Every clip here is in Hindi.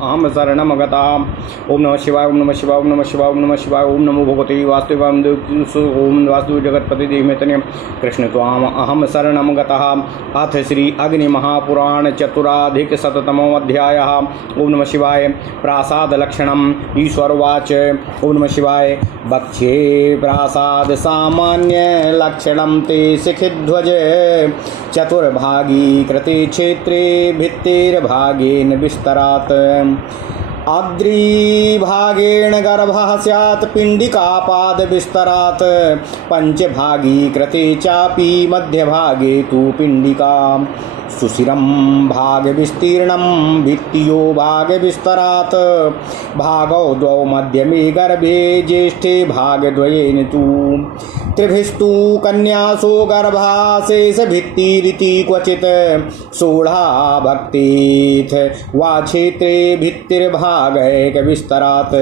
अहम शरणम गता। ओम नमः शिवाय, ओम नमः शिवाय, ओम नमः शिवाय, ओम नमः शिवाय। ओम नमो भगवते वासुदेवाय, ओम वासुदेव जगतपति देवमेतन्यम कृष्ण त्वाम अहम शरणम गतः। अथ श्री अग्नि महापुराण चतुराधिक शततमो अध्याय। ओम नमः शिवाय। प्रासाद लक्षणम। ईश्वरवाच। ओम नमः शिवाय। वक्षे प्रासाद सामान्य लक्षणम ते शिखिध्वज चतुर्भागी कृते क्षेत्रे भित्तिर्भागेन विस्तरात्। आद्रिभागेण गर्भः स्यात् पिण्डिकापाद विस्तरात्। पंचभागी कृते चापि मध्यभागे तु पिण्डिका। सुशिरं भाग विस्तीर्णं भित्तियो भाग विस्तरात्। भागौ द्वौ मध्यमे गर्भे ज्येष्ठे भागद्वयेन तु। त्रिभिस्तु कन्यासो गर्भाशेष भित्तिरिति क्वचित्। सोढ़ा भक्तिथ वा क्षेत्रे भित्तिर्भागैक विस्तरात्।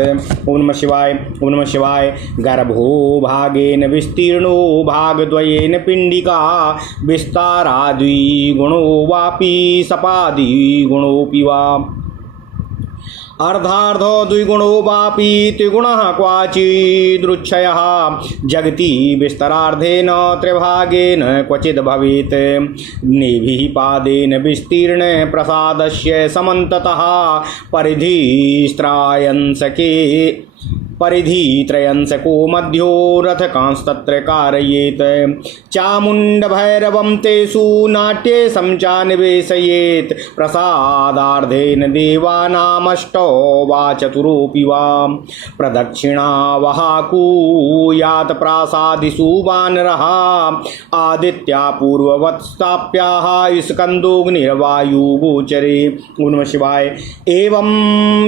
ओम नमः शिवाय, ओम नमः शिवाय। गर्भो भागेन विस्तीर्णो भागद्वयेन पिण्डिका। विस्ताराद्वि गुणो वापि सपादि गुणोऽपि वा। अर्धार्धो द्विगुणो वापि त्रिगुणः क्वाचिदृच्छयः। जगति विस्तरार्धेन त्रिभागेन क्वचिद् भवेत्। नेभिः पादेन विस्तीर्ण प्रसादस्य समन्ततः परिधित्रयंसको मध्यो रथकांस्तत्र कारयेत्। चामुण्डभैरवं तेषु नाट्ये समचा निवेशयेत्। प्रसादार्धेन देवानामष्टौ वा चतुरोऽपि वा। प्रदक्षिणा वहाकूयात् प्रासादिषु वानरः। आदित्या पूर्ववत् स्थाप्याः स्कन्दोऽग्निर्वायुगोचरे। ओम नमः शिवाय। एवं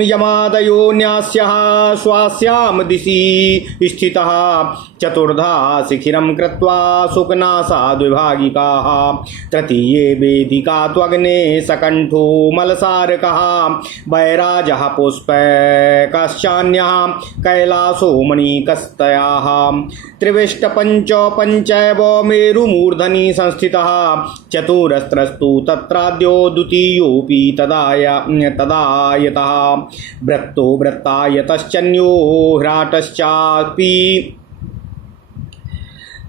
यमादयो न्यास्यः स्वास्यां दिशि स्थितः। चतुर्धा शिखिरं कृत्वा शुकनासा द्विभागिकाः। तृतीये वेदिका त्वग्ने सकण्ठो मलसारकः। वैराजः पुष्पकश्चान्यः कैलासो मणिकस्तयाः। त्रिविष्टपञ्च पञ्चैव मेरुमूर्धनि संस्थितः। चतुरस्रस्तु तत्राद्यो द्वितीयोऽपि तदायतः। वृत्तो वृत्तायतश्चन्यो ह्राटश्चापि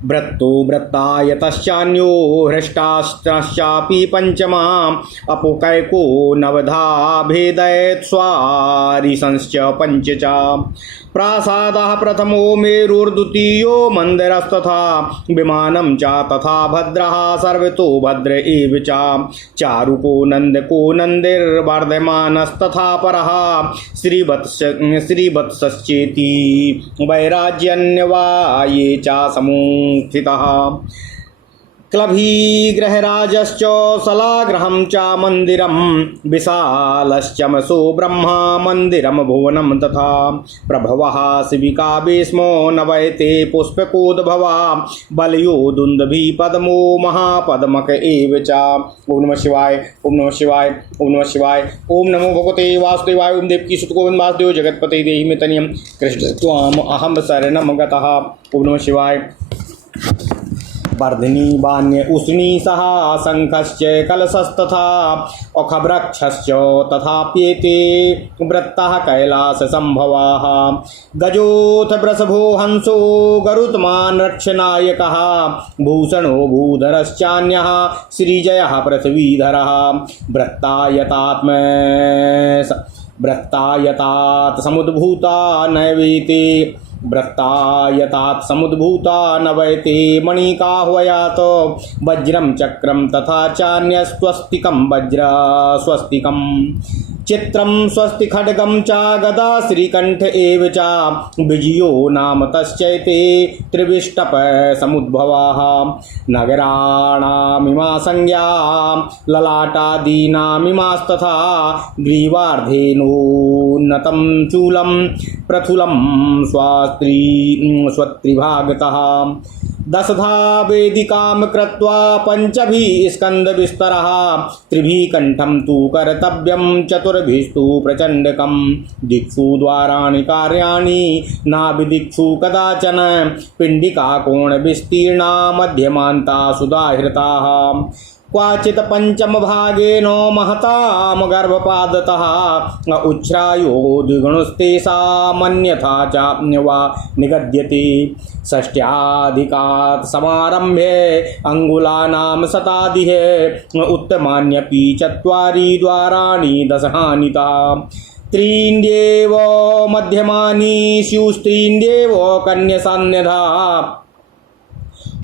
वृत्तायतश्चान्यो हृष्टाश्चापि पञ्चमा। अपुकैको नवधा भेदयत् स्वारिशंश्च पञ्च च। प्रासादः प्रथमो मेरुर्द्वितीयो मन्दिरस्तथा। विमानं च तथा भद्रः सर्वतो भद्र एव च। चारुको नन्दको नन्दिर्वर्धमानस्तथा परः। श्रीवत्सश्चेति वैराज्यन्यवा ये च समुत्थितः। क्लभीग्रहराजश्च शलाग्रहं च मन्दिरं। विशालश्चमसो ब्रह्मा मन्दिरं भुवनं तथा। प्रभवः शिविका भीष्मो नवयते पुष्पकोद्भवा। बलयो दुन्दुभि पद्मो महापद्मक एव च। ओम नमः शिवाय, ओम नमः शिवाय, ओम नमः शिवाय। ओम नमो भगवते वासुदेवाय। ओम देवकी सुत गोविंद वासुदेव जगतपते देहिमेतन्यं कृष्ण त्वाम अहम शरणम गतः। ओम नमः शिवाय। वर्धिनी वान्य उष्णी सहा शंखश्च कलशस्तथा। औखवृक्षश्च तथाप्येते वृत्ताः कैलास संभवाः। गजोऽथ वृषभो हंसो गरुत्मान् रक्षनायकः। भूषणो भूधरश्चान्यः श्रीजयः पृथ्वीधरः। वृत्तायतात् समुद्भूता नैवेते। वृत्तायतात् समुद्भूता नवयते मणिकाह्वयात्। वज्रं चक्रं तथा चान्यस्वस्तिकं वज्र स्वस्तिकम्। चित्रं स्वस्ति खड्गं च गदा श्रीकण्ठ एव च। विजयो नाम तश्चैते त्रिविष्टप समुद्भवाः। नगराणामिमा संज्ञा ललाटादीनामिमास्तथा। ग्रीवार्धेनोन्नतं चूलं प्रथुलं स्वत्रिभागतः। दशधा वेदिकां कृत्वा पञ्चभिः स्कन्दविस्तरः। त्रिभिः कण्ठं तु कर्तव्यं चतुर्भिस्तु प्रचण्डकं। दिक्षु द्वाराणि कार्याणि नाभिदिक्षु कदाचन। पिण्डिका कोणविस्तीर्णा मध्यमान्ता सुदाहृताः। क्वाचित् पंचम भागेन महताम गर्भपादतः उच्छ्रायो द्विगुणस्तेषामन्यथा च वा निगद्यते। षष्ट्याधिकात् समारम्भे अंगुलानां शतादिः उत्तमान्यपि चत्वारि द्वाराणि दशहानिता। त्रीण्येव मध्यमानि स्युस्त्रीण्येव कन्यसान्यथा।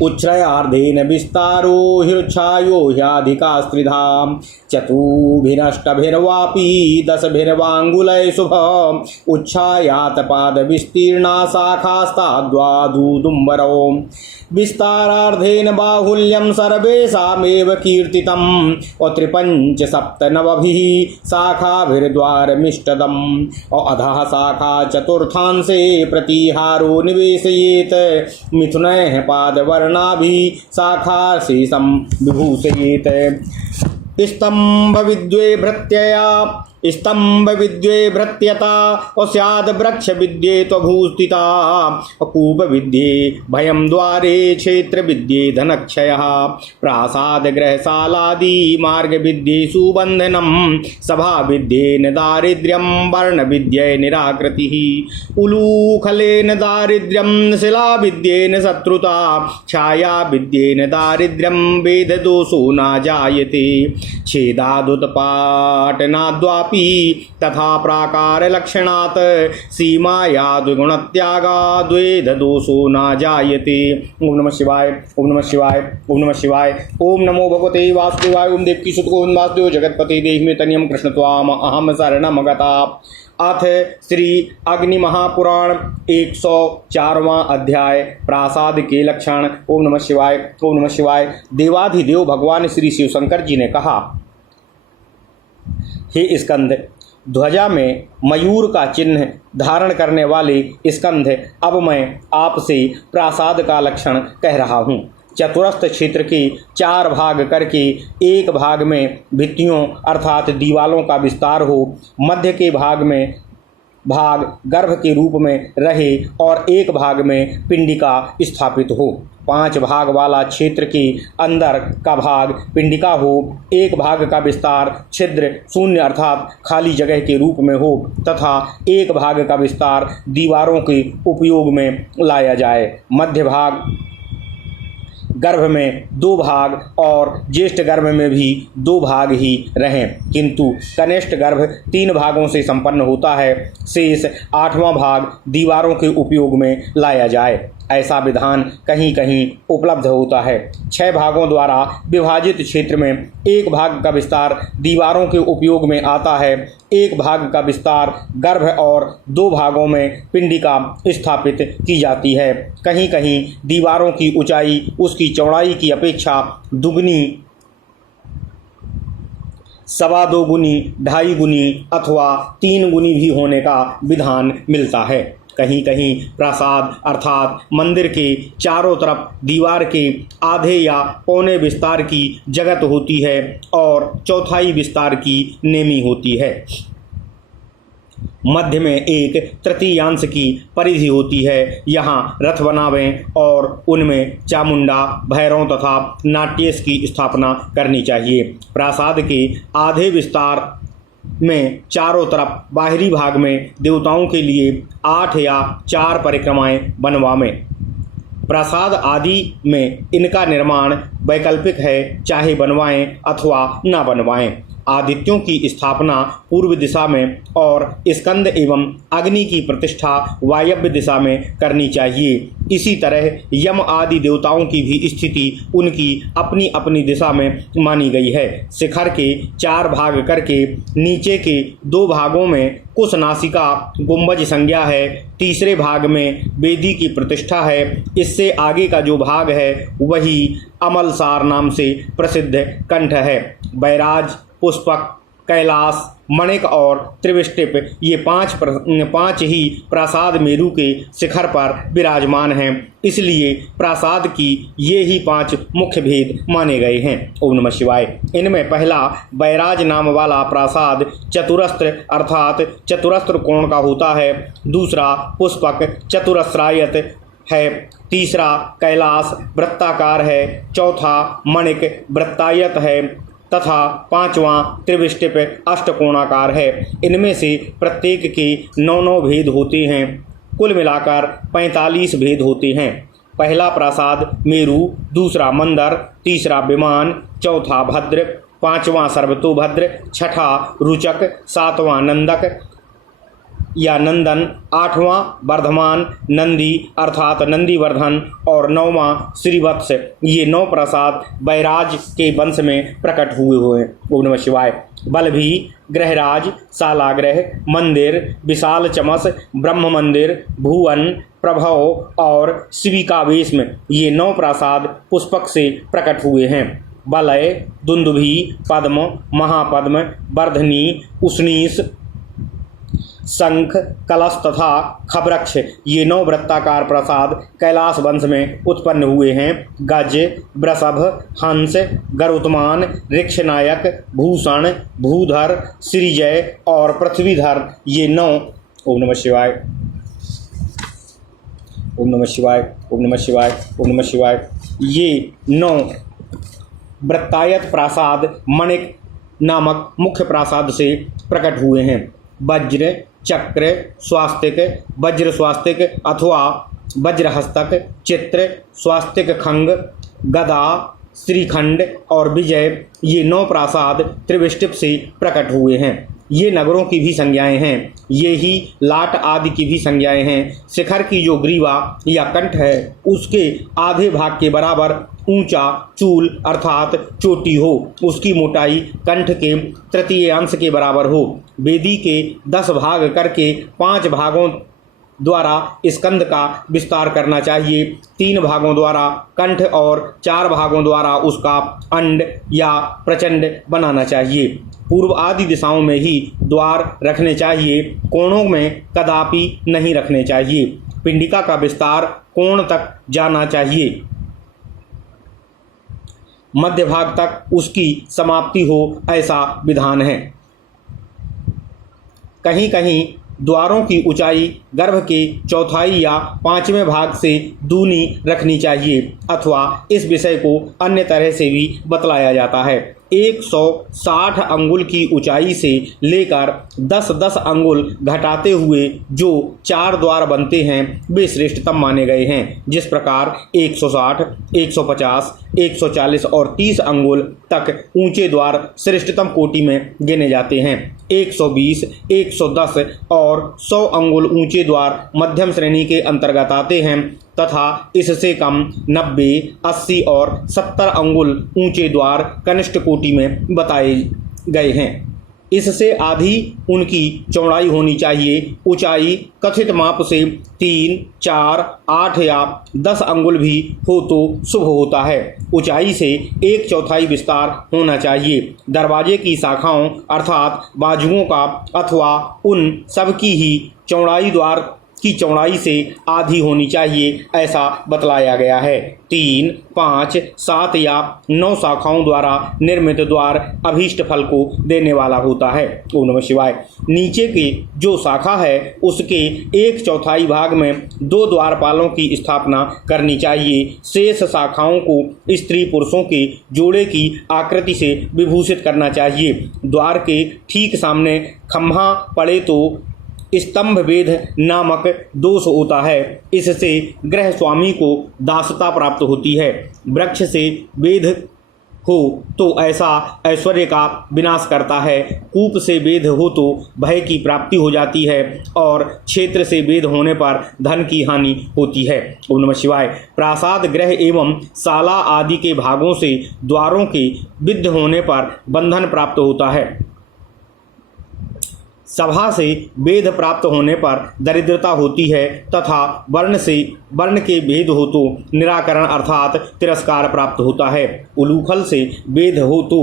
उच्छ्रयार्धेन विस्तारो हिरुच्छायो ह्याधिकास्त्रिधा। चतुभिरष्टभिर्वापि दशभिर्वाङ्गुलैः शुभम् उच्छ्रायात पादविस्तीर्णा शाखास्ताद्वादुदुम्बरौ। विस्तारार्धेन बाहुल्यं सर्वेषामेव कीर्तितम् त्रिपञ्च सप्तनवभिः शाखाभिर्द्वारमिष्टदम्। अधः शाखा चतुर्थांशे प्रतिहारो निवेशयेत् मिथुनैः पादवर्णाभिः शाखा शेषं विभूषयेत्। स्तंभ विद्वे भृत्यता स्याद् वृक्ष विद्ये त्वभूस्थिता। कूप विद्ये भयं द्वारे क्षेत्र विद्ये धनक्षयः। प्रासाद गृहशालादि मार्ग विद्ये सुबंधनम। सभा विद्येन दारिद्र्यं वर्ण विद्ये निराकृतिः। उलूखलेन दारिद्र्यं शिला विद्येन शत्रुता। छाया विद्येन दारिद्र्यं वेद दोषो न जायते। छेदादुत्पाटनाद्वापि तथा प्राकार लक्षणात् सीमाया द्विगुणत्यागाद्वेद दोषो न जायते। ओम नमः शिवाय, ओम नमः शिवाय, ओम नमः शिवाय। ओम नमो भगवते वासुदेवाय। ओम देवकी सुत गोविंद वासुदेव जगतपति देहि में तनियम कृष्ण त्वाम अहम शरणम गता। अथ श्री अग्नि महापुराण 104वां अध्याय प्रासाद के लक्षण। ओम नमः शिवाय, ओम नमः शिवाय। देवाधिदेव भगवान श्री शिव शंकर जी ने कहा, हे स्कंद, ध्वजा में मयूर का चिन्ह धारण करने वाले स्कंद, अब मैं आपसे प्रासाद का लक्षण कह रहा हूँ। चतुरस्र क्षेत्र के 4 भाग करके एक भाग में भित्तियों अर्थात दीवालों का विस्तार हो, मध्य के भाग गर्भ के रूप में रहे और एक भाग में पिंडिका स्थापित हो। 5 भाग वाला क्षेत्र के अंदर का भाग पिंडिका हो, एक भाग का विस्तार छिद्र शून्य अर्थात खाली जगह के रूप में हो तथा एक भाग का विस्तार दीवारों के उपयोग में लाया जाए। मध्य भाग गर्भ में 2 भाग और ज्येष्ठ गर्भ में भी 2 भाग ही रहें, किंतु कनिष्ठ गर्भ 3 भागों से संपन्न होता है। शेष 8वां भाग दीवारों के उपयोग में लाया जाए। ऐसा विधान कहीं कहीं उपलब्ध होता है। 6 भागों द्वारा विभाजित क्षेत्र में एक भाग का विस्तार दीवारों के उपयोग में आता है, एक भाग का विस्तार गर्भ और 2 भागों में पिंडिका स्थापित की जाती है। कहीं कहीं दीवारों की ऊंचाई उसकी चौड़ाई की अपेक्षा दुगनी, 2.25 गुनी, 2.5 गुनी अथवा 3 गुनी भी होने का विधान मिलता है। कहीं कहीं प्रासाद अर्थात मंदिर के चारों तरफ दीवार के आधे या पौने विस्तार की जगत होती है और चौथाई विस्तार की नेमी होती है। मध्य में एक तृतीयांश की परिधि होती है। यहाँ रथ बनावें और उनमें चामुंडा, भैरव तथा नाट्येश की स्थापना करनी चाहिए। प्रासाद के आधे विस्तार में चारों तरफ बाहरी भाग में देवताओं के लिए 8 या 4 परिक्रमाएं बनवावें। प्रासाद आदि में इनका निर्माण वैकल्पिक है, चाहे बनवाएं अथवा न बनवाएं। आदित्यों की स्थापना पूर्व दिशा में और स्कंद एवं अग्नि की प्रतिष्ठा वायव्य दिशा में करनी चाहिए। इसी तरह यम आदि देवताओं की भी स्थिति उनकी अपनी अपनी दिशा में मानी गई है। शिखर के 4 भाग करके नीचे के 2 भागों में कुश नासिका गुंबज संज्ञा है, तीसरे भाग में वेदी की प्रतिष्ठा है। इससे आगे का जो भाग है वही अमलसार नाम से प्रसिद्ध कंठ है। बैराज, पुष्पक, कैलाश, मणिक और त्रिविष्टिप ये 5 ही प्रासाद मेरु के शिखर पर विराजमान हैं। इसलिए प्रासाद की ये ही 5 मुख्य भेद माने गए हैं। ओम नमः शिवाय। इनमें पहला बैराज नाम वाला प्रासाद चतुरस्र अर्थात चतुरस्र कोण का होता है। दूसरा पुष्पक चतुरस्रायत है। तीसरा कैलाश वृत्ताकार है, चौथा मणिक वृत्तायत है तथा पांचवां त्रिविष्टिप अष्टकोणाकार है। इनमें से प्रत्येक के 9 भेद होते हैं। कुल मिलाकर 45 भेद होते हैं। पहला प्रासाद मेरु, दूसरा मंदर, तीसरा विमान, चौथा भद्र, पांचवां सर्वतोभद्र, छठा रुचक, सातवां नंदक या नंदन, आठवां वर्धमान नंदी अर्थात नंदीवर्धन और 9वां श्रीवत्स। ये 9 प्रसाद बैराज के वंश में प्रकट हुए हैं। ओम नमः शिवाय। बलभी, ग्रहराज, सालाग्रह, मंदिर, विशाल चमस, ब्रह्म मंदिर, भुवन, प्रभव और शिविकावेश में ये 9 प्रसाद पुष्पक से प्रकट हुए हैं। बलय, दुंदुभी, पद्म, महापद्म, वर्धनी, उष्णीश, शंख, कलश तथा खबरक्ष ये 9 वृत्ताकार प्रसाद कैलाश वंश में उत्पन्न हुए हैं। गज, वृषभ, हंस, गरुत्मान, ऋक्षनायक, भूषण, भूधर, श्रीजय और पृथ्वीधर ये 9। ओम नमः शिवाय, ओम नमः शिवाय, ओम नमः शिवाय, ओम नमः शिवाय। ये 9 वृत्तायत प्रासाद मणिक नामक मुख्य प्रासाद से प्रकट हुए हैं। वज्र, चक्र, स्वास्तिक, वज्र स्वास्तिक अथवा वज्रहस्तक, चित्र, स्वास्तिक खंग, गदा, श्रीखंड और विजय ये 9 प्रासाद त्रिविष्टिप से प्रकट हुए हैं। ये नगरों की भी संज्ञाएं हैं। ये ही लाट आदि की भी संज्ञाएं हैं। शिखर की जो ग्रीवा या कंठ है उसके आधे भाग के बराबर ऊंचा चूल अर्थात चोटी हो, उसकी मोटाई कंठ के तृतीय अंश के बराबर हो। वेदी के 10 भाग करके 5 भागों द्वारा स्कंद का विस्तार करना चाहिए, 3 भागों द्वारा कंठ और 4 भागों द्वारा उसका अंड या प्रचंड बनाना चाहिए। पूर्व आदि दिशाओं में ही द्वार रखने चाहिए, कोणों में कदापि नहीं रखने चाहिए। पिंडिका का विस्तार कोण तक जाना चाहिए, मध्य भाग तक उसकी समाप्ति हो, ऐसा विधान है। कहीं कहीं द्वारों की ऊंचाई गर्भ के चौथाई या 5वें भाग से दूनी रखनी चाहिए अथवा इस विषय को अन्य तरह से भी बतलाया जाता है। 160 अंगुल की ऊंचाई से लेकर 10-10 अंगुल घटाते हुए जो 4 द्वार बनते हैं वे श्रेष्ठतम माने गए हैं। जिस प्रकार 160, 150, 140 और 30 अंगुल तक ऊंचे द्वार श्रेष्ठतम कोटि में गिने जाते हैं। 120, 110 और 100 अंगुल ऊंचे द्वार मध्यम श्रेणी के अंतर्गत आते हैं तथा इससे कम 90, 80 और 70 अंगुल ऊंचे द्वार कनिष्ठ कोटि में बताए गए हैं। इससे आधी उनकी चौड़ाई होनी चाहिए। ऊंचाई कथित माप से 3, 4, 8 या 10 अंगुल भी हो तो शुभ होता है। ऊंचाई से 1/4 विस्तार होना चाहिए। दरवाजे की शाखाओं अर्थात बाजुओं का अथवा उन सब की ही चौड़ाई द्वार की चौड़ाई से आधी होनी चाहिए, ऐसा बतलाया गया है। 3, 5, 7 या 9 शाखाओं द्वारा निर्मित द्वार अभीष्ट फल को देने वाला होता है। ओम नमः शिवाय। नीचे की जो शाखा है उसके 1/4 भाग में 2 द्वारपालों की स्थापना करनी चाहिए। शेष शाखाओं को स्त्री पुरुषों के जोड़े की आकृति से विभूषित करना चाहिए। द्वार के ठीक सामने खम्भा पड़े तो स्तंभ वेद नामक दोष होता है। इससे गृह स्वामी को दासता प्राप्त होती है। वृक्ष से वेद हो तो ऐसा ऐश्वर्य का विनाश करता है। कूप से वेद हो तो भय की प्राप्ति हो जाती है और क्षेत्र से वेद होने पर धन की हानि होती है। ओम नमः शिवाय। प्रासाद गृह एवं शाला आदि के भागों से द्वारों के विद्ध होने पर बंधन प्राप्त होता है। सभा से वेद प्राप्त होने पर दरिद्रता होती है तथा वर्ण से वर्ण के भेद हो तो निराकरण अर्थात तिरस्कार प्राप्त होता है। उलूखल से वेद हो तो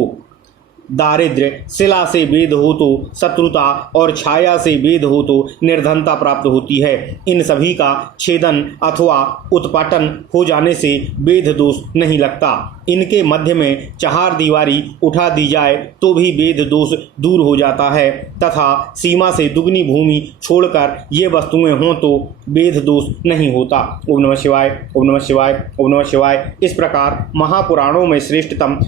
दारिद्र्य, शिला से भेद हो तो शत्रुता और छाया से भेद हो तो निर्धनता प्राप्त होती है। इन सभी का छेदन अथवा उत्पाटन हो जाने से वेद दोष नहीं लगता। इनके मध्य में चार दीवारी उठा दी जाए तो भी वेद दोष दूर हो जाता है तथा सीमा से दुगनी भूमि छोड़कर ये वस्तुएं हों तो वेद दोष नहीं होता। ओम नमः शिवाय, ओम नमः शिवाय, ओम नमः शिवाय। इस प्रकार महापुराणों में श्रेष्ठतम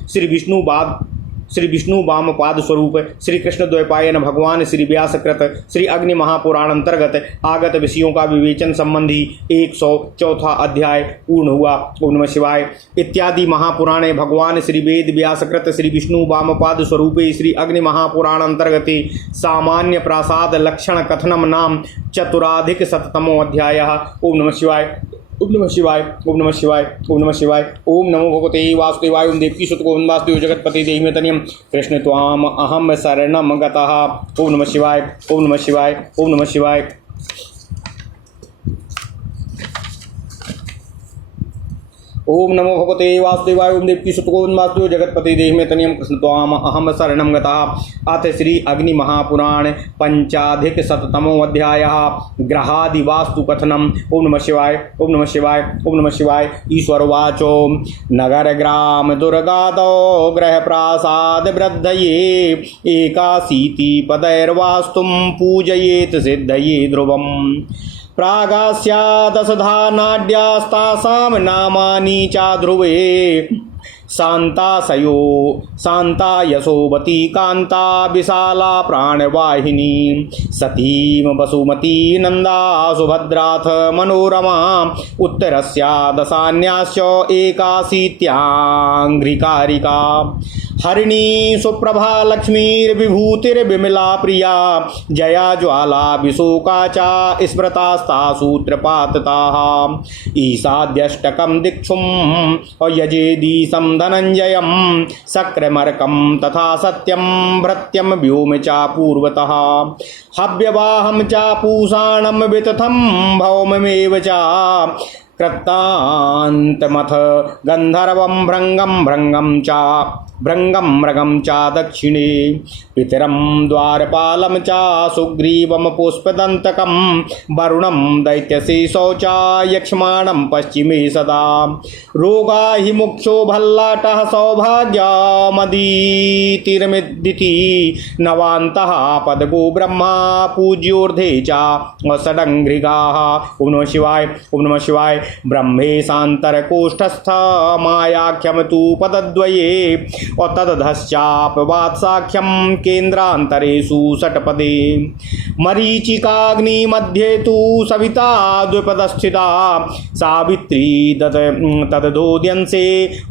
श्री विष्णु वामपाद स्वरूप श्री कृष्ण द्वैपायन भगवान श्री व्यासकृत श्री अग्नि महापुराण अंतर्गत आगत विषयों का विवेचन संबंधी 104वां अध्याय पूर्ण हुआ। ओम नमः शिवाय। इत्यादि महापुराणे भगवान श्री वेद व्यासकृत श्री विष्णु वामपाद स्वरूपे श्री अग्नि महापुराण अंतर्गत सामान्य प्रासाद लक्षण कथनम नाम चतुराधिक शततमो अध्याय। ओम नमः शिवाय, ओम नमः शिवाय, ओम नमः शिवाय, ओम नमः शिवाय। ओम नमो भगवते वासुदेवाय। ओम देवकी सुत गोविंद वासुदेव जगतपति देहि मे तनियम कृष्ण त्वाम अहम शरणम गतः। ओम नमः शिवाय, ओम नमः शिवाय, ओम नमः शिवाय। ओम नमो भगवते वासुदेवाय। ओम देवकी सुत गोविंद वासुदेव जगतपति देहि मे तनियम कृष्ण त्वाम अहम शरणम गतः। अथ श्री अग्नि महापुराण पंचाधिक शततमो अध्याय ग्रहादि वास्तु कथनम। ओम नमः शिवाय, ओम नमः शिवाय, ओम नमः शिवाय। ईश्वरवाचो नगर ग्राम दुर्गादो ग्रह प्रासाद वृद्धये एकाशीति पदैर्वास्तुं पूजयेत सिद्धये ध्रुवम्। प्रागास्या दशधा नाड्यास्तासां नामानि च ध्रुवे शांता यशोवती कांता विशाला प्राणवाहिनी सतीम वसुमती नंदा सुभद्राथ मनोरमा उत्तरस्या दशान्याश्च एकाशीत्याङ्घ्रिकारिका हरिणी सुप्रभा लक्ष्मीर्विभूतिर्विमला प्रिया जया ज्वाला विशोका च स्मृतास्ता सूत्रपातताः ईशाद्यष्टकं दिक्षुं यजेदीशं धनंजयं शक्रमर्कं तथा सत्यं भृत्यं व्योम च पूर्वतः हव्यवाहं च पूषाणं वितथं भौममेव च कृत्तान्तमथ गंधर्वं भृंगं मृगं च दक्षिणे पितरं द्वारपालं च सुग्रीवं पुष्पदन्तकं वरुणं दैत्यशेषौ च यक्ष्माणं पश्चिमे सदा रोगा हि मुक्षो भल्लाटः सौभाग्यमदितिर्मिदिति नवान्तः पदगो ब्रह्मा पूज्योर्धे च षडङ्घ्रिगाः। ओम नमः शिवाय, ओम नमः शिवाय। ब्रह्मेशान्तरकोष्ठस्थ मायाख्यम तु पदद्वये और तदधश्चापवात्साख्यम केन्द्रांतरेषु षट्पदे मरीचिकाग्नि मध्ये तु सविता द्विपदस्थिता सावित्री तदधोद्यंसे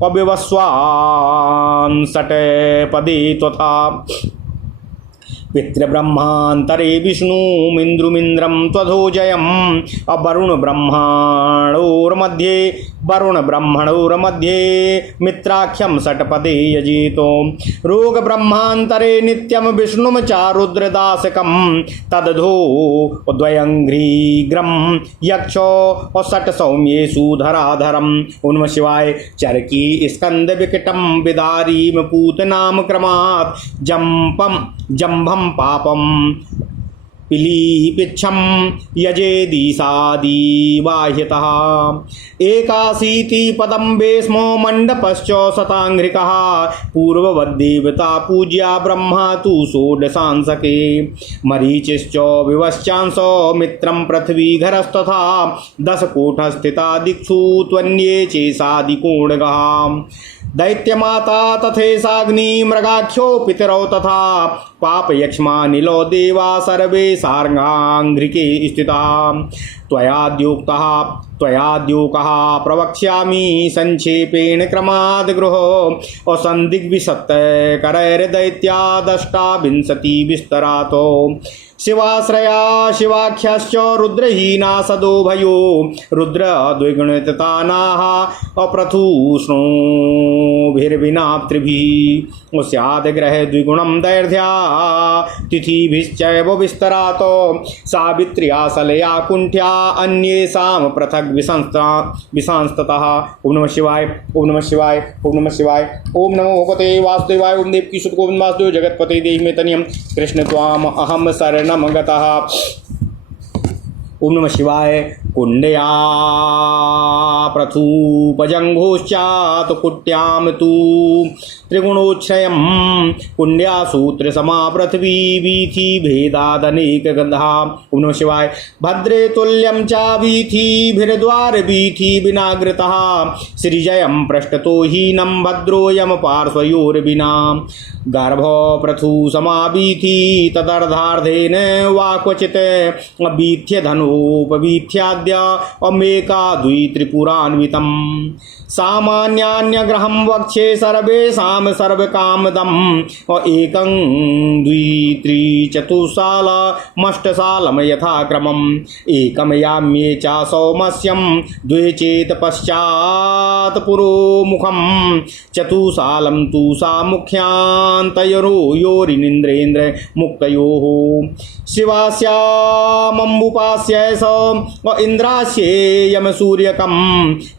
अविवस्वान् षट्पदे तथा पितृब्रह्मान्तरे विष्णुमिन्द्रुमिन्द्रं त्वधोजयम् वरुण ब्रह्मणोर्मध्ये मित्राख्यं षट्पदे यजेतो रोग ब्रह्मान्तरे नित्यं विष्णुं च रुद्रदासकं तदधो द्वयङ्घ्रिग्रं यक्षो षट् सौम्येषु धराधरम्। ओम नमः शिवाय। चरकी स्कंद विकटं विदारीं पूतनाम क्रमात् जम्भं पापं पिलीपिच्छं यजेदीशादिबाह्यतः एकाशीति पदं वेश्मो मण्डपश्च शताङ्घ्रिकः पूर्ववद्देवता पूज्या ब्रह्मा तु षोडशांसके मरीचिश्च विवश्चांसो मित्रं पृथ्वीघरस्तथा दशकोटस्थिता दिक्षु त्वन्ये चेसादिकोणगः दैत्यमाता तथेशाग्नि मृगाख्यो पितरौ तथा पाप यक्ष्मा नीलो देवा सर्वे सार्गांघ्रिके स्थिता त्वयाद्योक्तः प्रवक्ष्यामि संक्षेपेण क्रमाद् गृहो असन्दिग्विशत्करैर्दैत्यादष्टाविंशति विस्तरातो शिवाश्रया शिवाख्यश्च रुद्रहीना सदोभयो रुद्र द्विगुणिततानाः अप्रथुष्णोभिर्विनात्रिभिः स्याद्ग्रह द्विगुणं दैर्ध्या तिथिभिश्चैव विस्तरातो सावित्र्या सलया कुण्ठ्या अन्येषां पृथग् विशांस्ततः। ओम नमः शिवाय, ओम नमः शिवाय, ओम नमः शिवाय। ओम नमो भगवते वासुदेवाय। ओम देवकी सुत गोविंद वासुदेव जगतपते देहि मे तनियम कृष्ण त्वाम अहम शरणम गतः। ओम नमः शिवाय। कुंडया प्रथुपजंघोश्चात कुट्याम तु त्रिगुणोच्छयम कुंड्या सूत्र समा पृथ्वी वीथि भेदादनेक गंधा। ओम नमः शिवाय। भद्रे तुल्यम चा वीथिभिर्द्वार वीथि विनाग्रतः श्रीजयम पृष्ठतो हीनम भद्रोयम पार्श्वयोर्विना गर्भो पृथु समावीथि तदर्धार्धेन वा क्वचित् वीथ्य धनोपवीथ्याद्य अमेका द्वि त्रिपुरान्वितम् सामान्यान्यग्रहं वक्षे सर्वेषां सर्वकामदम् एकं द्वि त्रि चतुस्सालमष्टसालम् यथाक्रमम् एकं याम्ये च सौमस्यं द्वे चेत् पश्चात् पुरोमुखं चतुस्सालं तु सामुख्यान्तयोरो योरिनिन्द्रेन्द्र मुक्तयोः शिवास्यामम्बुपास्य स इन्द्रास्येयं सूर्यकं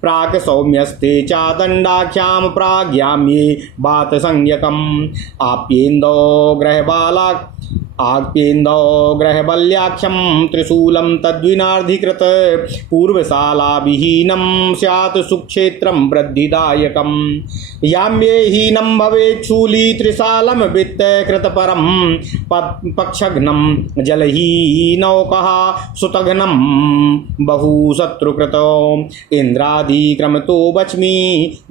प्राक् सौम्यस्ते च दण्डाख्यां प्राज्ञाम्ये बात संज्ञकम् आप्येन्दो ग्रहबल्याख्यं त्रिशूलं तद्विनार्धिकृत पूर्वशालाविहीनं स्यात् सुक्षेत्रं वृद्धिदायकं याम्ये हीनं भवेत् शूली त्रिशालं वित्तकृतपरं पक्षघ्नं जलहीनौकः सुतघ्नं बहुशत्रुकृतो इन्द्रादिक्रमतो वच्मि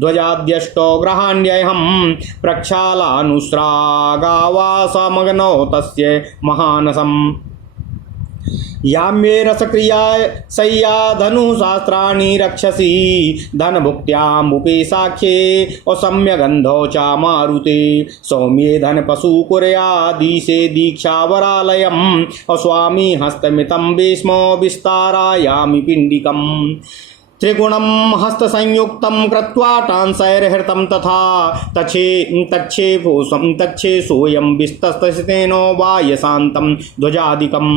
ध्वजाद्यष्टो ग्रहाण्यहं प्रक्षालानुस्रागावासमग्नौ तस्य महानसम् याम्ये रसक्रिया सय्या धनुशास्त्राणि रक्षसि धनभुक्त्यामुपे साख्ये असम्यगन्धौ च मारुते सौम्ये धनपशुकुर्यादिशे दीक्षावरालयम् अस्वामी हस्तमितं भीष्मो विस्तारायामि पिण्डिकम् त्रिगुणं हस्तसंयुक्तं कृत्वा टांसैर्हृतं तथा तच्छे सोऽयं विस्तस्तस्तेनो वायसान्तं ध्वजादिकं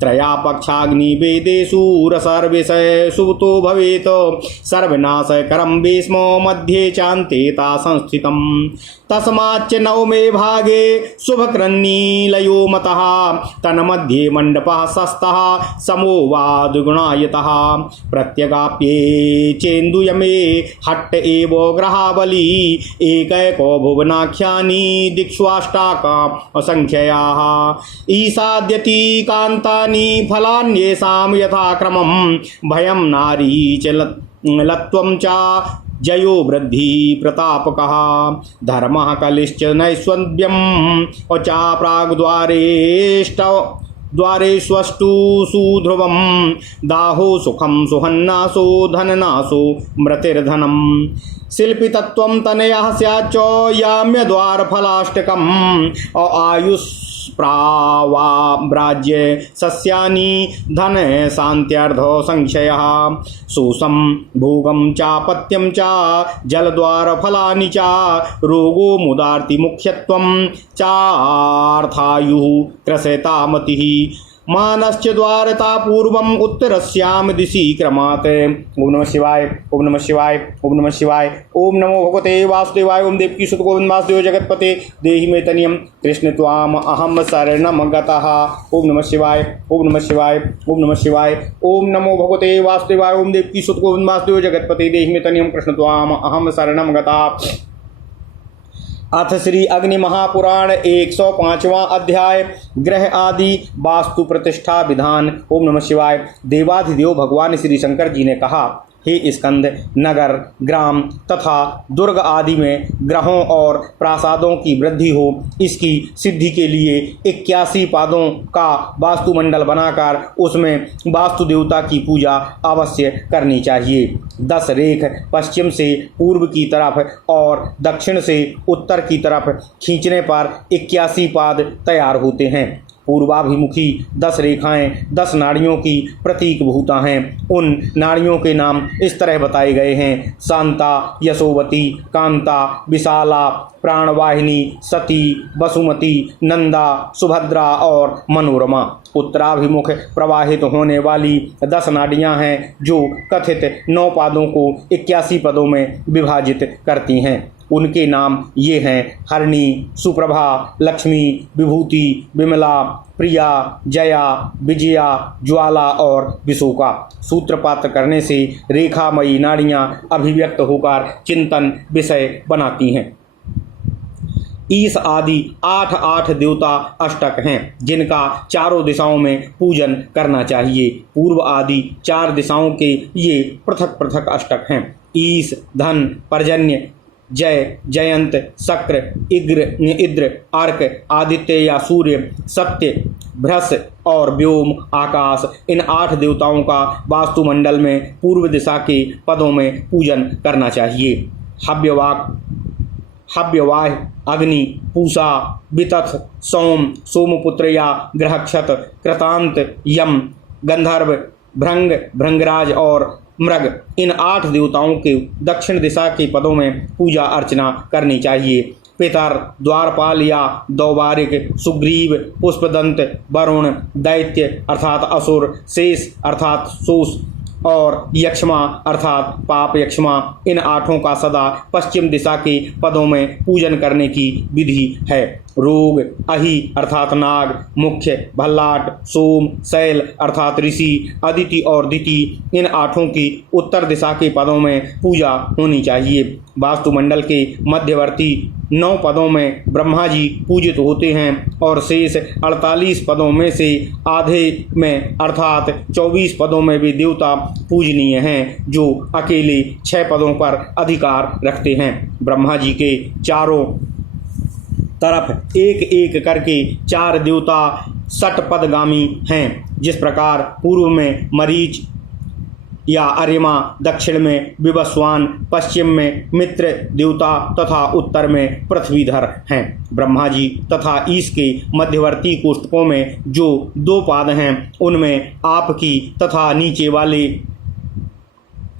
त्रया पक्षाग्निवेदेषु रसर्विषे सुतो भवेत् सर्वनाशकरं भीष्मो मध्ये चान्ते ता संस्थितम् तस्माच्च नवमे भागे शुभकृन्नीलयो मतः तन्मध्ये मण्डपः सस्तः समो वा द्विगुणायतः प्रत्यगाप्ये चेन्दुयमे हट्ट एव ग्रहावली एकैको भुवनाख्यानि दिक्ष्वाष्टाका असंख्ययाः ईशाद्यति कान्तानि फलान्येषां यथाक्रमं भयं नारी च लत्वं च जयो वृद्धि प्रतापकः धर्मः कलिश्च नैष्वद्यं च प्राग्द्वारेष्वष्टु सुध्रुवं दाहो सुखं सुहन्नासो धननासो मृतिर्धनम् शिल्पितत्वं तनयः स्याच्च याम्यद्वारफलाष्टकम् आयुष्प्रावाब्राज्य सस्यानि धन शान्त्यर्धो संशयः शोषं भोगं चापत्यं च जलद्वारफलानि च रोगो मुदार्ति मुख्यत्वं चार्थायुः क्रसतामतिः मानश्च द्वारता पूर्वम उत्तरस्याम दिशि क्रमात्। ओम नमः शिवाय, ओम नमः शिवाय, ओम नमः शिवाय। ओम नमो भगवते वासुदेवाय। ओम देवकी सुत गोविंद वासुदेव जगतपते देहि मे तनियम कृष्ण त्वाम अहम शरणम गतः। ओम नमः शिवाय, ओम नमः शिवाय, ओम नमः शिवाय। ओम नमो भगवते वासुदेवाय। ओम देवकी सुत गोविंद वासुदेव जगतपते देहि मे तनियम कृष्ण त्वाम अहम शरणम गतः। अथ श्री अग्नि महापुराण 105वां अध्याय ग्रह आदि वास्तु प्रतिष्ठा विधान। ओम नमः शिवाय। देवाधिदेव भगवान श्री शंकर जी ने कहा, हे स्कंद, नगर, ग्राम तथा दुर्ग आदि में ग्रहों और प्रासादों की वृद्धि हो, इसकी सिद्धि के लिए 81 पादों का वास्तुमंडल बनाकर उसमें वास्तु देवता की पूजा अवश्य करनी चाहिए। 10 रेख पश्चिम से पूर्व की तरफ और दक्षिण से उत्तर की तरफ खींचने पर 81 पाद तैयार होते हैं। पूर्वाभिमुखी 10 रेखाएं 10 नाड़ियों की प्रतीक भूता हैं। उन नाड़ियों के नाम इस तरह बताए गए हैं: शांता, यशोवती, कांता, विशाला, प्राणवाहिनी, सती, वसुमती, नंदा, सुभद्रा और मनोरमा। उत्तराभिमुख प्रवाहित होने वाली 10 नाड़ियां हैं जो कथित 9 पादों को 81 पदों में विभाजित करती हैं। उनके नाम ये हैं: हरणी, सुप्रभा, लक्ष्मी, विभूति, विमला, प्रिया, जया, विजया, ज्वाला और विशोका। सूत्रपात करने से रेखामयी नाड़ियां अभिव्यक्त होकर चिंतन विषय बनाती हैं। ईश आदि 8 देवता अष्टक हैं जिनका चारों दिशाओं में पूजन करना चाहिए। पूर्व आदि 4 दिशाओं के ये पृथक पृथक अष्टक हैं: ईश, धन, पर्जन्य, जय, जयंत, शक्र, इद्र, अर्क, आदित्य या सूर्य, सत्य, भ्रस और व्योम, आकाश। इन 8 देवताओं का वास्तुमंडल में पूर्व दिशा के पदों में पूजन करना चाहिए। हव्यवाह, अग्नि, पूषा, वितथ, सोम, सोमपुत्र या ग्रहक्षत, कृतांत, यम, गंधर्व, भृंग, भृंगराज और मृग। इन 8 देवताओं के दक्षिण दिशा के पदों में पूजा अर्चना करनी चाहिए। पितर, द्वारपाल या दौबारिक, सुग्रीव, पुष्पदंत, वरुण, दैत्य अर्थात असुर, शेष अर्थात सोस और यक्ष्मा अर्थात पाप यक्ष्मा। इन 8 का सदा पश्चिम दिशा के पदों में पूजन करने की विधि है। रोग, अहि अर्थात नाग, मुख्य, भल्लाट, सोम, शैल अर्थात ऋषि, अदिति और दिति। इन 8 की उत्तर दिशा के पदों में पूजा होनी चाहिए। वास्तुमंडल के मध्यवर्ती 9 पदों में ब्रह्मा जी पूजित होते हैं और शेष 48 पदों में से आधे में अर्थात 24 पदों में भी देवता पूजनीय हैं जो अकेले 6 पदों पर अधिकार रखते हैं। ब्रह्मा जी के चारों तरफ एक एक करके 4 देवता षटपदगामी हैं। जिस प्रकार पूर्व में मरीच या अरिमा, दक्षिण में विवस्वान, पश्चिम में मित्र देवता तथा उत्तर में पृथ्वीधर हैं। ब्रह्मा जी तथा ईश के मध्यवर्ती कोष्ठकों में जो 2 पाद हैं उनमें आप की तथा नीचे वाले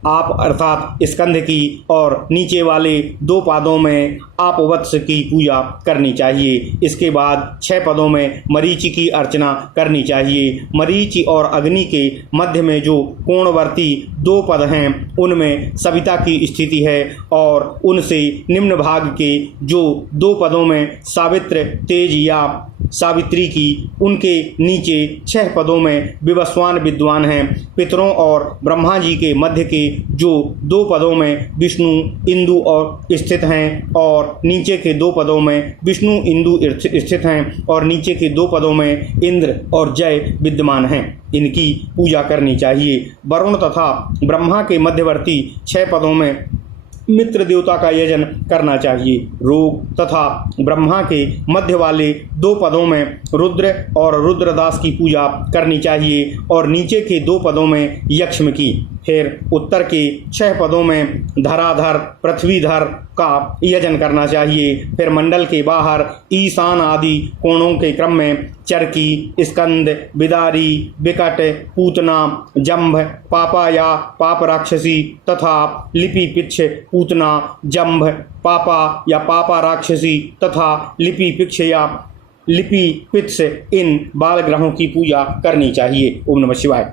आप अर्थात स्कंध की और नीचे वाले 2 पादों में आप वत्स की पूजा करनी चाहिए। इसके बाद 6 पदों में मरीचि की अर्चना करनी चाहिए। मरीचि और अग्नि के मध्य में जो कोणवर्ती 2 पद हैं उनमें सविता की स्थिति है और उनसे निम्न भाग के जो 2 पदों में सावित्र, तेज या सावित्री की, उनके नीचे 6 पदों में विवस्वान विद्वान हैं। पितरों और ब्रह्मा जी के मध्य के जो 2 पदों में विष्णु, इंदु और स्थित हैं और नीचे के 2 पदों में विष्णु, इंदु स्थित हैं और नीचे के 2 पदों में इंद्र और जय विद्यमान हैं। इनकी पूजा करनी चाहिए। वरुण तथा ब्रह्मा के मध्यवर्ती 6 पदों में मित्र देवता का यजन करना चाहिए। रोग तथा ब्रह्मा के मध्य वाले 2 पदों में रुद्र और रुद्रदास की पूजा करनी चाहिए और नीचे के 2 पदों में यक्ष्म की। फिर उत्तर के 6 पदों में धराधर, पृथ्वीधर का यजन करना चाहिए। फिर मंडल के बाहर ईशान आदि कोणों के क्रम में चरकी, स्कंद, बिदारी, विकट, पूतना, जंभ, पापा या पाप राक्षसी तथा लिपि पिच्छ, पूतना, जंभ, पापा या पापा राक्षसी तथा लिपि पिच्छ या लिपि पित्स, इन बाल ग्रहों की पूजा करनी चाहिए। ओम नमः शिवाय।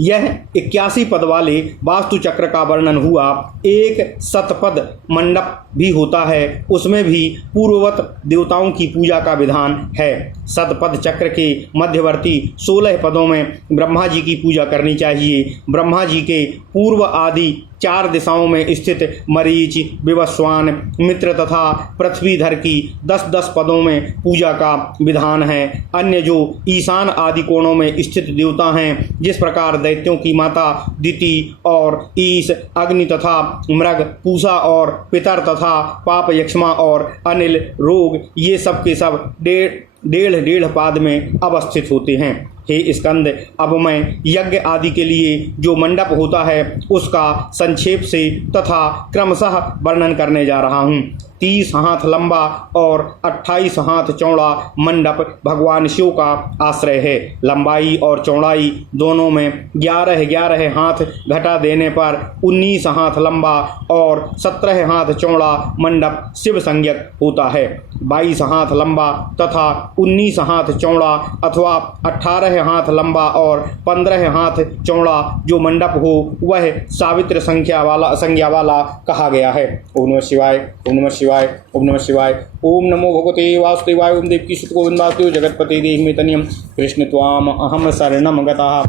यह 81 पद वाले वास्तु चक्र का वर्णन हुआ। एक शतपद मंडप भी होता है, उसमें भी पूर्ववत देवताओं की पूजा का विधान है। शतपद चक्र के मध्यवर्ती 16 पदों में ब्रह्मा जी की पूजा करनी चाहिए। ब्रह्मा जी के पूर्व आदि 4 दिशाओं में स्थित मरीच, विवस्वान, मित्र तथा पृथ्वीधर की 10-10 पदों में पूजा का विधान है। अन्य जो ईशान आदि कोणों में स्थित देवता हैं, जिस प्रकार दैत्यों की माता दिति और ईश, अग्नि तथा मृग, पूषा और पितर तथा पाप यक्ष्मा और अनिल, रोग, ये सब के सब डेढ़ पाद में अवस्थित होते हैं। हे स्कंद, अब मैं यज्ञ आदि के लिए जो मंडप होता है उसका संक्षेप से तथा क्रमशः वर्णन करने जा रहा हूँ। 30 हाथ लंबा और 28 हाथ चौड़ा मंडप भगवान शिव का आश्रय है। लंबाई और चौड़ाई दोनों में 11-11 हाथ घटा देने पर 19 हाथ लंबा और 17 हाथ चौड़ा मंडप शिव संज्ञक होता है। 22 हाथ लंबा तथा 19 हाथ चौड़ा अथवा 18 हाथ लंबा और 15 हाथ चौड़ा जो मंडप हो वह सावित्र संज्ञा वाला कहा गया है। ओम नमः शिवाय, ओम नमः शिवाय, ओम नमः शिवाय। ओम नमो भगवते वासुदेवाय। ओम देवकी सुत गोविंद वासुदेव जगतपते देहि मे तनियम कृष्ण त्वाम अहम शरणम गतः।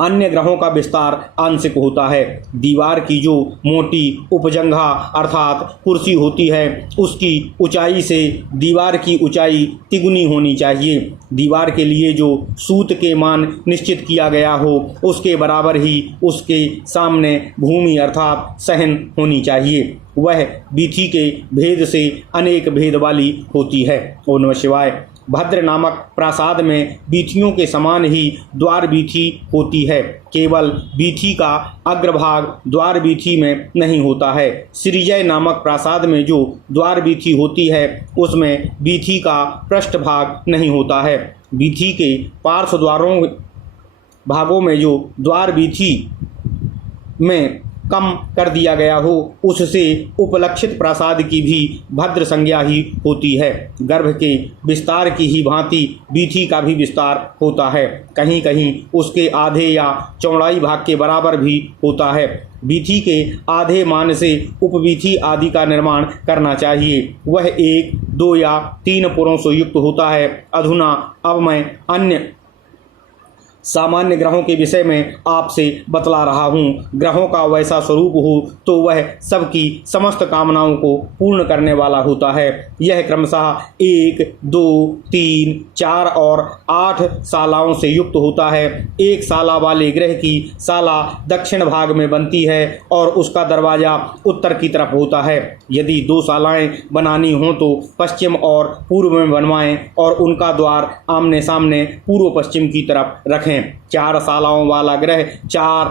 अन्य ग्रहों का विस्तार आंशिक होता है। दीवार की जो मोटी उपजंघा अर्थात कुर्सी होती है उसकी ऊंचाई से दीवार की ऊंचाई तिगुनी होनी चाहिए। दीवार के लिए जो सूत के मान निश्चित किया गया हो उसके बराबर ही उसके सामने भूमि अर्थात सहन होनी चाहिए। वह बीथी के भेद से अनेक भेद वाली होती है। ओम नमः शिवाय। भद्र नामक प्रासाद में बीथियों के समान ही द्वार बीथी होती है। केवल बीथी का अग्रभाग द्वार बीथी में नहीं होता है। श्रीजय नामक प्रासाद में जो द्वार बीथी होती है उसमें बीथी का पृष्ठभाग नहीं होता है। बीथी के पार्श्व द्वारों भागों में जो द्वार बीथी में कम कर दिया गया हो उससे उपलक्षित प्रासाद की भी भद्र संज्ञा ही होती है। गर्भ के विस्तार की ही भांति बीथी का भी विस्तार होता है। कहीं कहीं उसके आधे या चौड़ाई भाग के बराबर भी होता है। बीथी के आधे मान से उपबीथी आदि का निर्माण करना चाहिए। वह 1, 2 या 3 पुरों से युक्त होता है। अधुना अब मैं अन्य सामान्य ग्रहों के विषय में आपसे बतला रहा हूँ। ग्रहों का वैसा स्वरूप हो तो वह सबकी समस्त कामनाओं को पूर्ण करने वाला होता है। यह क्रमशः 1, 2, 3, 4 और 8 शालाओं से युक्त होता है। एक शाला वाले ग्रह की शाला दक्षिण भाग में बनती है और उसका दरवाजा उत्तर की तरफ होता है। यदि 2 शालाएं बनानी हों तो पश्चिम और पूर्व में बनवाएं और उनका द्वार आमने सामने पूर्व पश्चिम की तरफ रखें। 4 शालाओं वाला ग्रह 4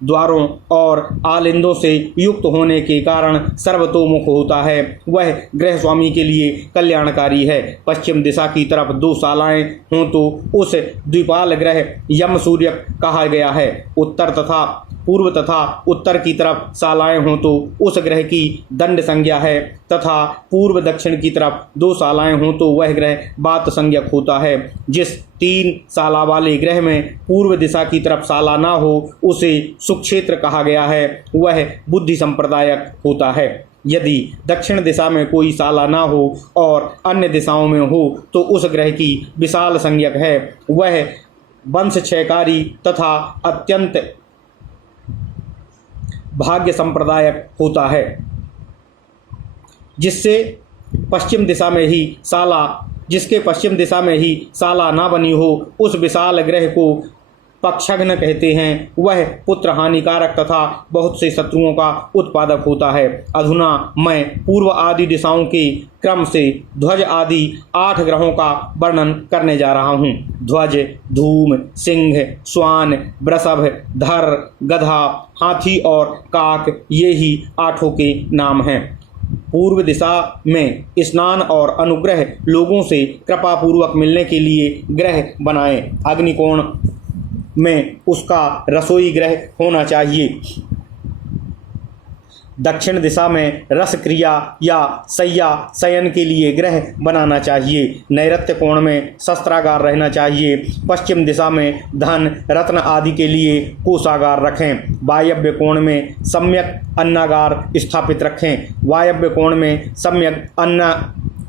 द्वारों और आलिंदों से युक्त होने के कारण सर्वतोमुख होता है। वह ग्रह स्वामी के लिए कल्याणकारी है। पश्चिम दिशा की तरफ 2 शालाएं हों तो उस द्विपाल ग्रह यम सूर्य कहा गया है। उत्तर तथा पूर्व तथा उत्तर की तरफ शालाएं हों तो उस ग्रह की दंड संज्ञा है तथा पूर्व दक्षिण की तरफ 2 शालाएं हों तो वह ग्रह बात संज्ञक होता है। जिस 3 शाला वाले ग्रह में पूर्व दिशा की तरफ शाला ना हो उसे सुक्षेत्र कहा गया है। वह बुद्धि संप्रदायक होता है। यदि दक्षिण दिशा में कोई शाला ना हो और अन्य दिशाओं में हो तो उस ग्रह की विशाल संज्ञक है। वह वंश क्षयकारी तथा अत्यंत भाग्य संप्रदायक होता है। जिसके पश्चिम दिशा में ही शाला ना बनी हो उस विशाल ग्रह को पक्षघ्न कहते हैं। वह पुत्र हानिकारक तथा बहुत से शत्रुओं का उत्पादक होता है। अधुना मैं पूर्व आदि दिशाओं के क्रम से ध्वज आदि 8 ग्रहों का वर्णन करने जा रहा हूँ। ध्वज, धूम, सिंह, श्वान, वृषभ, धर, गधा, हाथी और काक ये ही 8 के नाम हैं। पूर्व दिशा में स्नान और अनुग्रह लोगों से कृपा पूर्वक मिलने के लिए ग्रह बनाएं। अग्निकोण में उसका रसोई ग्रह होना चाहिए। दक्षिण दिशा में रस क्रिया या शय्या शयन के लिए ग्रह बनाना चाहिए। नैऋत्य कोण में शस्त्रागार रहना चाहिए। पश्चिम दिशा में धन रत्न आदि के लिए कोषागार रखें। वायव्य कोण में सम्यक अन्नागार स्थापित रखें। वायव्य कोण में सम्यक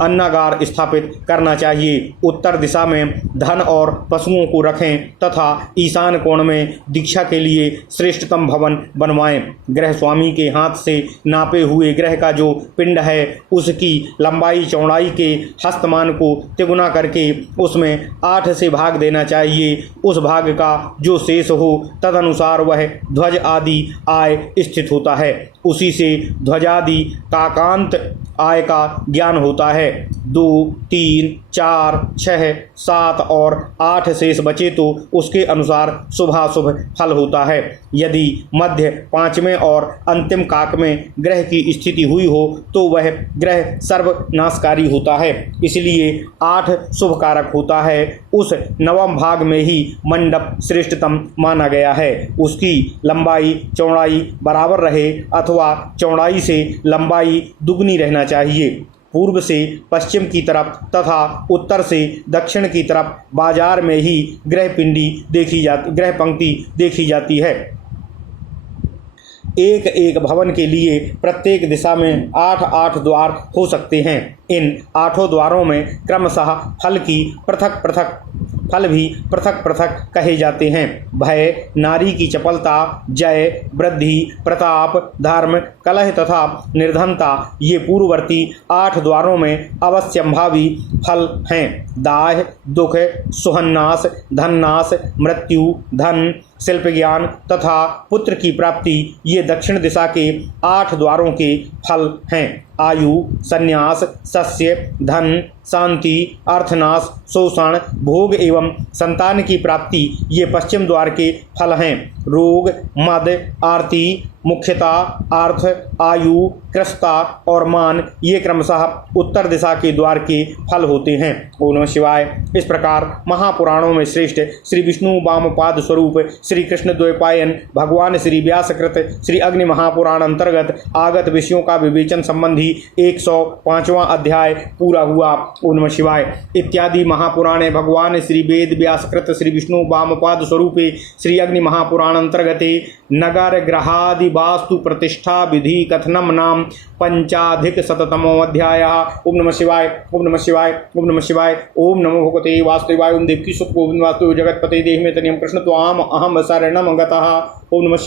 अन्नागार स्थापित करना चाहिए। उत्तर दिशा में धन और पशुओं को रखें तथा ईशान कोण में दीक्षा के लिए श्रेष्ठतम भवन बनवाएं। ग्रह स्वामी के हाथ से नापे हुए ग्रह का जो पिंड है उसकी लंबाई चौड़ाई के हस्तमान को तिगुना करके उसमें 8 से भाग देना चाहिए। उस भाग का जो शेष हो तदनुसार वह ध्वज आदि आय स्थित होता है। उसी से ध्वजादि काकांत आय का ज्ञान होता है। 2, 3, 4, 6, 7 और 8 शेष बचे तो उसके अनुसार शुभाशुभ फल होता है। यदि मध्य, पांचवें और अंतिम काक में ग्रह की स्थिति हुई हो तो वह ग्रह सर्वनाशकारी होता है, इसलिए 8 शुभ कारक होता है। उस नवम भाग में ही मंडप श्रेष्ठतम माना गया है। उसकी लंबाई चौड़ाई बराबर रहे अथवा चौड़ाई से लंबाई दुगनी रहना चाहिए। पूर्व से पश्चिम की तरफ तथा उत्तर से दक्षिण की तरफ बाजार में ही ग्रह पंक्ति देखी जाती है। एक एक भवन के लिए प्रत्येक दिशा में 8-8 द्वार हो सकते हैं। इन 8 द्वारों में क्रमशः फल भी पृथक पृथक कहे जाते हैं। भय, नारी की चपलता, जय, वृद्धि, प्रताप, धर्म, कलह तथा निर्धनता ये पूर्ववर्ती 8 द्वारों में अवश्यंभावी फल हैं। दाह, दुख, सुहन्नाश, धननाश, मृत्यु, धन, शिल्प ज्ञान तथा पुत्र की प्राप्ति ये दक्षिण दिशा के 8 द्वारों के फल हैं। आयु, संन्यास, सस्य, धन, शांति, अर्थनाश, शोषण, भोग एवं संतान की प्राप्ति ये पश्चिम द्वार के फल हैं। रोग, मद, आरती, मुख्यता, अर्थ, आयु, कृष्णता और मान ये क्रमशः उत्तर दिशा के द्वार के फल होते हैं। ओम नमः शिवाय। इस प्रकार महापुराणों में श्रेष्ठ श्री विष्णु वामपाद स्वरूप श्री कृष्ण द्वैपायन भगवान श्री व्यासकृत श्री अग्नि महापुराण अंतर्गत आगत विषयों का विवेचन संबंधी 105वां अध्याय पूरा हुआ। ओम नमः शिवाय। इत्यादि महापुराणे भगवान श्री वेद व्यासकृत श्री विष्णु वामपाद स्वरूपे श्री अग्नि महापुराण अंतर्गते नगर ग्रहादि वास्तु प्रतिष्ठा विधि कथनम नाम 5,000 अध्यायः। ओम नमः शिवाय। ओम नमः शिवाय। ओम नमः शिवाय। ओम नमो भगवते वासुदेवाय। ओम देवकी सुत गोविंद वासुदेव जगतपते देहि में तनियम कृष्ण त्वाम अहम शरणम गतः। ओम नमः